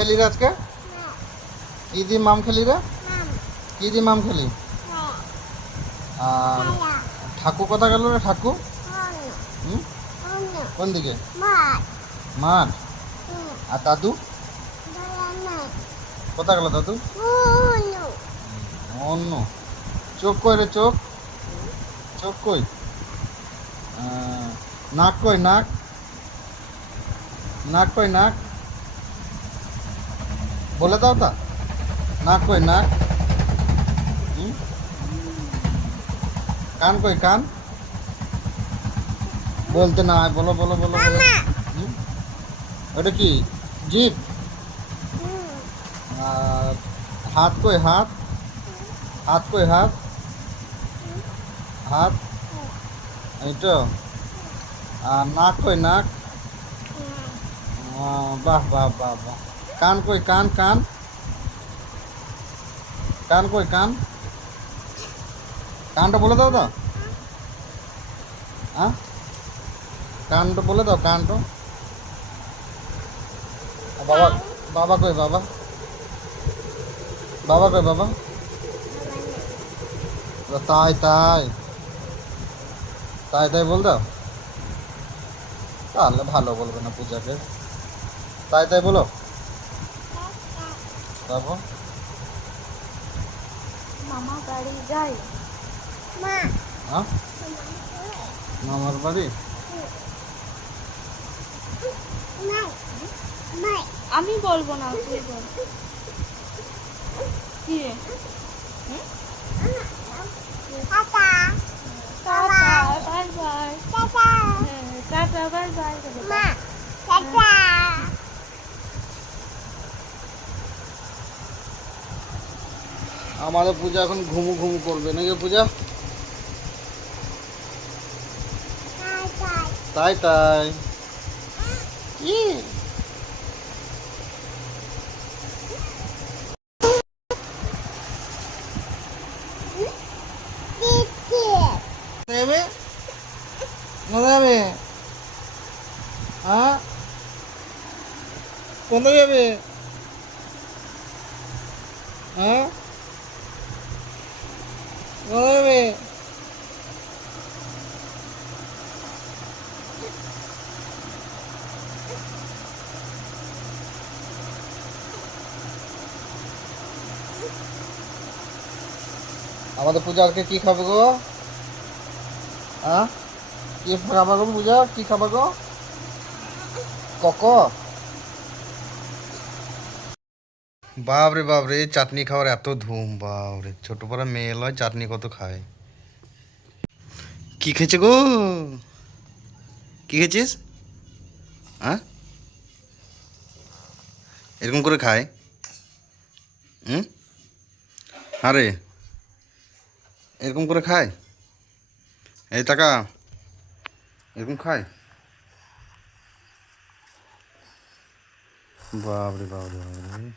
খেলি রে আজকে? কি দিয়ে মাম খেলি রে? কি দিয়ে মাম খেলি? আর ঠাকু কোথা গেল রে ঠাকু? হুম? কোন দিকে? মাঠ। আর দাদু কোথা গেল দাদু? অন্য। চোখ কই রে চোখ? চোখ কই? নাক কই নাক? নাক কই নাক? বলে দাও তা। নাক কই নাক? হুম? কান কই কান? বলতে না হয়, বলো বলো বলো বলো। হুম? ওটা কি? জিভ? আর হাত কই হাত? হাত কই হাত? হাত এই তো। আর নাক কই নাক? বাহ বাহ বাহ বাহ। কান কই কান কান? কান কই কান? কানটা বলে দাও তো। হ্যাঁ, কানটা বলে দাও কানটা। বাবা, বাবা কই বাবা? বাবা কই বাবা? তাই তাই তাই তাই বল দাও। তাহলে ভালো বলবে না পূজাকে। তাই তাই বলো। তারপর মামা বাড়ি যাই। হ্যাঁ, মামার বাড়ি। আমি বলবো না, তুই বল। কি রে? হুম? Tata bye bye. হ্যাঁ, টাটা বাই বাই। আমাদের পূজা এখন ঘুমু ঘুমু করবে নাকি পূজা? তাই তাই কি? যাবে না যাবে? হ্যাঁ, কোথায় যাবে? হ্যাঁ, কোথায় যাবে? আমাদের পূজা আজকে কি খাবে গো? হ্যাঁ, কি খাবা গো পূজা? কি খাবা গো? কক। বাপরে বাপরে, চাটনি খাওয়ার এত ধুম, বাপরে ছোট পাড়া মেয়ে লয় চাটনি কত খায়। কি খেয়েছে গো? কি খেয়েছিস? হ্যাঁ, এরকম করে খায়? হুম, আরে এরকম করে খায়? এই টাকা এরকম খায়? বাপরে বাপরে বাপরে।